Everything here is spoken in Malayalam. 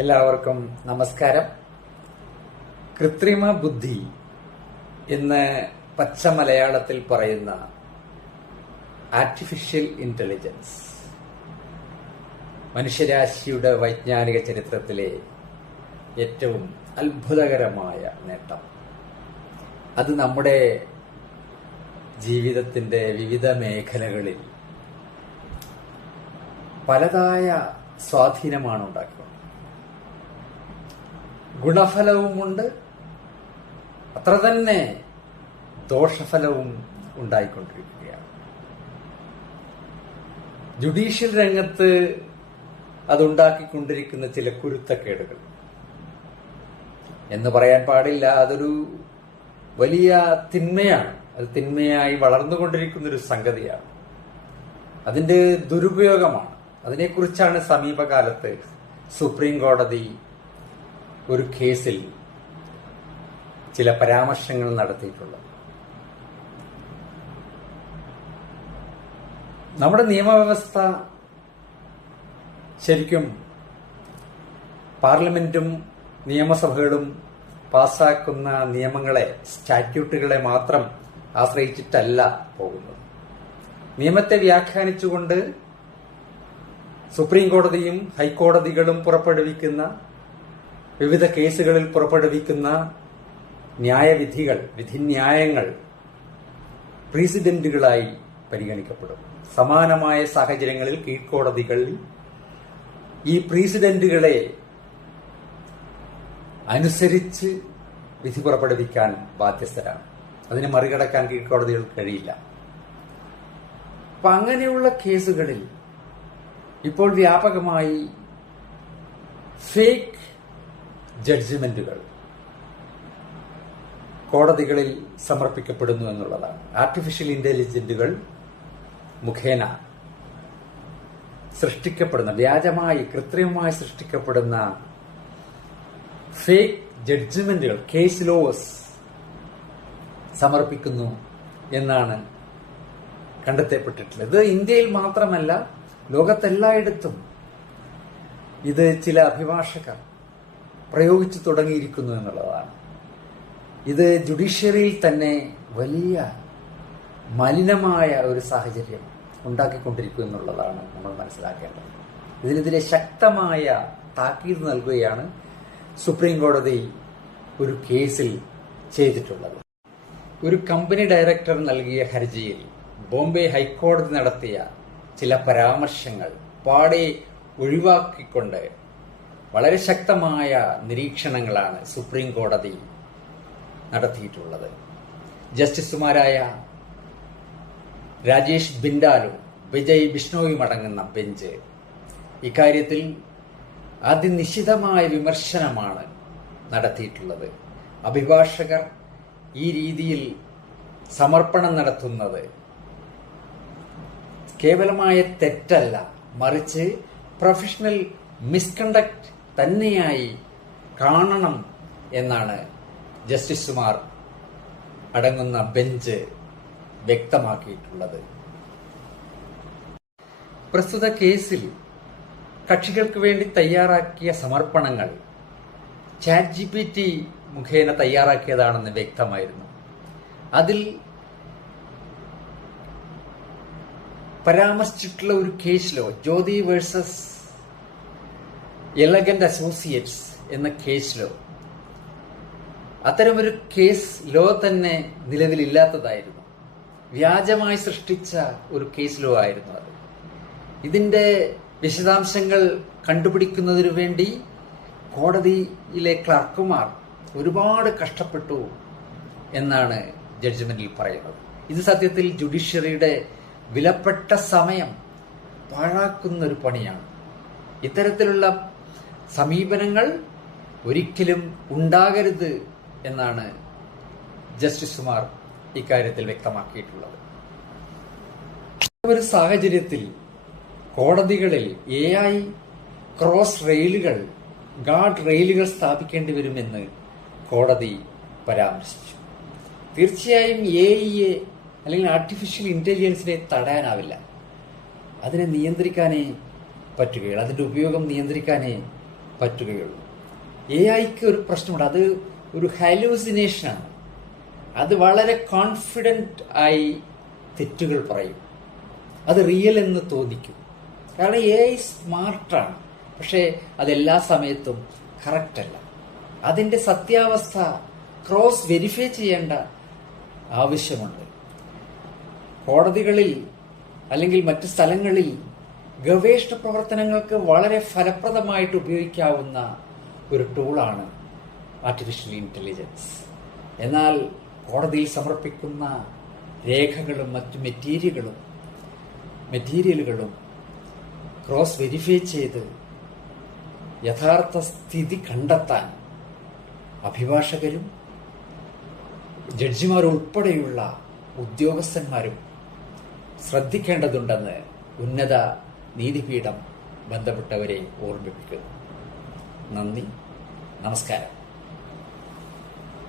എല്ലാവർക്കും നമസ്കാരം. കൃത്രിമ ബുദ്ധി എന്ന് പച്ച മലയാളത്തിൽ പറയുന്ന ആർട്ടിഫിഷ്യൽ ഇന്റലിജൻസ് മനുഷ്യരാശിയുടെ വൈജ്ഞാനിക ചരിത്രത്തിലെ ഏറ്റവും അത്ഭുതകരമായ നേട്ടം. അത് നമ്മുടെ ജീവിതത്തിന്റെ വിവിധ മേഖലകളിൽ പലതായ സ്വാധീനമാണ് ഉണ്ടാക്കിയത്. ഗുണഫലവുമുണ്ട്, അത്ര തന്നെ ദോഷഫലവും ഉണ്ടായിക്കൊണ്ടിരിക്കുകയാണ്. ജുഡീഷ്യൽ രംഗത്ത് അതുണ്ടാക്കിക്കൊണ്ടിരിക്കുന്ന ചില കുരുത്തക്കേടുകൾ എന്ന് പറയാൻ പാടില്ല. അതൊരു വലിയ തിന്മയാണ്. അത് തിന്മയായി വളർന്നുകൊണ്ടിരിക്കുന്നൊരു സംഗതിയാണ്. അതിന്റെ ദുരുപയോഗമാണ്. അതിനെക്കുറിച്ചാണ് സമീപകാലത്ത് സുപ്രീം കോടതി ഒരു കേസിൽ ചില പരാമർശങ്ങൾ നടത്തിയിട്ടുള്ളത്. നമ്മുടെ നിയമവ്യവസ്ഥ ശരിക്കും പാർലമെന്റും നിയമസഭകളും പാസാക്കുന്ന നിയമങ്ങളെ, സ്റ്റാറ്റ്യൂട്ടുകളെ മാത്രം ആശ്രയിച്ചിട്ടല്ല പോകുന്നത്. നിയമത്തെ വ്യാഖ്യാനിച്ചുകൊണ്ട് സുപ്രീം കോടതിയും ഹൈക്കോടതികളും പുറപ്പെടുവിക്കുന്ന വിവിധ കേസുകളിൽ പുറപ്പെടുവിക്കുന്ന ന്യായവിധികൾ, വിധിന്യായങ്ങൾ പ്രീസിഡന്റുകളായി പരിഗണിക്കപ്പെടും. സമാനമായ സാഹചര്യങ്ങളിൽ കീഴ്ക്കോടതികളിൽ ഈ പ്രീസിഡന്റുകളെ അനുസരിച്ച് വിധി പുറപ്പെടുവിക്കാൻ ബാധ്യസ്ഥരാണ്. അതിനെ മറികടക്കാൻ കീഴ്ക്കോടതികൾക്ക് കഴിയില്ല. അപ്പൊ അങ്ങനെയുള്ള കേസുകളിൽ ഇപ്പോൾ വ്യാപകമായി ഫേക്ക് ജഡ്ജ്മെന്റുകൾ കോടതികളിൽ സമർപ്പിക്കപ്പെടുന്നു എന്നുള്ളതാണ്. ആർട്ടിഫിഷ്യൽ ഇന്റലിജൻസുകൾ മുഖേന സൃഷ്ടിക്കപ്പെടുന്ന, വ്യാജമായി കൃത്രിമമായി സൃഷ്ടിക്കപ്പെടുന്ന ഫേക്ക് ജഡ്ജ്മെന്റുകൾ, കേസ് ലോസ് സമർപ്പിക്കുന്നു എന്നാണ് കണ്ടെത്തപ്പെട്ടിട്ടുള്ളത്. ഇത് ഇന്ത്യയിൽ മാത്രമല്ല, ലോകത്തെല്ലായിടത്തും ഇത് ചില അഭിഭാഷകർ പ്രയോഗിച്ചു തുടങ്ങിയിരിക്കുന്നു എന്നുള്ളതാണ്. ഇത് ജുഡീഷ്യറിയിൽ തന്നെ വലിയ മലിനമായ ഒരു സാഹചര്യം ഉണ്ടാക്കിക്കൊണ്ടിരിക്കും എന്നുള്ളതാണ് നമ്മൾ മനസ്സിലാക്കേണ്ടത്. ഇതിനെതിരെ ശക്തമായ താക്കീത് നൽകുകയാണ് സുപ്രീം കോടതി ഒരു കേസിൽ ചെയ്തിട്ടുള്ളത്. ഒരു കമ്പനി ഡയറക്ടർ നൽകിയ ഹർജിയിൽ ബോംബെ ഹൈക്കോടതി നടത്തിയ ചില പരാമർശങ്ങൾ പാടെ ഒഴിവാക്കിക്കൊണ്ട് വളരെ ശക്തമായ നിരീക്ഷണങ്ങളാണ് സുപ്രീം കോടതി നടത്തിയിട്ടുള്ളത്. ജസ്റ്റിസുമാരായ രാജേഷ് ബിൻഡാലും വിജയ് ബിഷ്ണോയും അടങ്ങുന്ന ബെഞ്ച് ഇക്കാര്യത്തിൽ അതിനിശിതമായ വിമർശനമാണ് നടത്തിയിട്ടുള്ളത്. അഭിഭാഷകർ ഈ രീതിയിൽ സമർപ്പണം നടത്തുന്നത് കേവലമായ തെറ്റല്ല, മറിച്ച് പ്രൊഫഷണൽ മിസ്കണ്ടക്ട് തന്നെയായി കാണണം എന്നാണ് ജസ്റ്റിസുമാർ അടങ്ങുന്ന ബെഞ്ച് വ്യക്തമാക്കിയിട്ടുള്ളത്. പ്രസ്തുത കേസിൽ കക്ഷികൾക്ക് വേണ്ടി തയ്യാറാക്കിയ സമർപ്പണങ്ങൾ ChatGPT മുഖേന തയ്യാറാക്കിയതാണെന്ന് വ്യക്തമായിരുന്നു. അതിൽ പരാമർശിച്ചിട്ടുള്ള ഒരു case law, Jyoti versus Elegant Associates എന്ന കേസ് ലോ, അത്തരമൊരു കേസ് ലോ തന്നെ നിലവിലില്ലാത്തതായിരുന്നു. വ്യാജമായി സൃഷ്ടിച്ച ഒരു കേസ് ലോ ആയിരുന്നു അത്. ഇതിന്റെ വിശദാംശങ്ങൾ കണ്ടുപിടിക്കുന്നതിനു വേണ്ടി കോടതിയിലെ ക്ലർക്കുമാർ ഒരുപാട് കഷ്ടപ്പെട്ടു എന്നാണ് ജഡ്ജ്മെന്റിൽ പറയുന്നത്. ഇത് സത്യത്തിൽ ജുഡീഷ്യറിയുടെ വിലപ്പെട്ട സമയം പാഴാക്കുന്ന ഒരു പണിയാണ്. ഇത്തരത്തിലുള്ള സമീപനങ്ങൾ ഒരിക്കലും ഉണ്ടാകരുത് എന്നാണ് ജസ്റ്റിസുമാർ ഇക്കാര്യത്തിൽ വ്യക്തമാക്കിയിട്ടുള്ളത്. ഒരു സാഹചര്യത്തിൽ കോടതികളിൽ AI ക്രോസ് റെയിലുകൾ, ഗാർഡ് റെയിലുകൾ സ്ഥാപിക്കേണ്ടി വരുമെന്ന് കോടതി പരാമർശിച്ചു. തീർച്ചയായും AI അല്ലെങ്കിൽ ആർട്ടിഫിഷ്യൽ ഇന്റലിജൻസിനെ തടയാനാവില്ല. അതിനെ നിയന്ത്രിക്കാനേ പറ്റുകയുള്ളൂ. അതിന്റെ ഉപയോഗം നിയന്ത്രിക്കാനേ പറ്റുകയുള്ളൂ. AI-ക്ക് ഒരു പ്രശ്നമുണ്ട്, അത് ഒരു ഹാലൂസിനേഷനാണ്. അത് വളരെ കോൺഫിഡന്റ് ആയി തെറ്റുകൾ പറയും, അത് റിയൽ എന്ന് തോന്നിക്കും. കാരണം AI സ്മാർട്ടാണ്, പക്ഷേ അതെല്ലാ സമയത്തും കറക്റ്റ് അല്ല. അതിൻ്റെ സത്യാവസ്ഥ ക്രോസ് വെരിഫൈ ചെയ്യേണ്ട ആവശ്യമുണ്ട്. കോടതികളിൽ അല്ലെങ്കിൽ മറ്റ് സ്ഥലങ്ങളിൽ ഗവേഷണ പ്രവർത്തനങ്ങൾക്ക് വളരെ ഫലപ്രദമായിട്ട് ഉപയോഗിക്കാവുന്ന ഒരു ടൂളാണ് ആർട്ടിഫിഷ്യൽ ഇന്റലിജൻസ്. എന്നാൽ കോടതിയിൽ സമർപ്പിക്കുന്ന രേഖകളും മറ്റു മെറ്റീരിയലുകളും ക്രോസ് വെരിഫൈ ചെയ്ത് യഥാർത്ഥ സ്ഥിതി കണ്ടെത്താൻ അഭിഭാഷകരും ജഡ്ജിമാരുൾപ്പെടെയുള്ള ഉദ്യോഗസ്ഥന്മാരും ശ്രദ്ധിക്കേണ്ടതുണ്ടെന്ന് ഉന്നത നീതിപീഠം ബന്ധപ്പെട്ടവരെ ഓർമ്മിപ്പിക്കുന്നു. നന്ദി, നമസ്കാരം.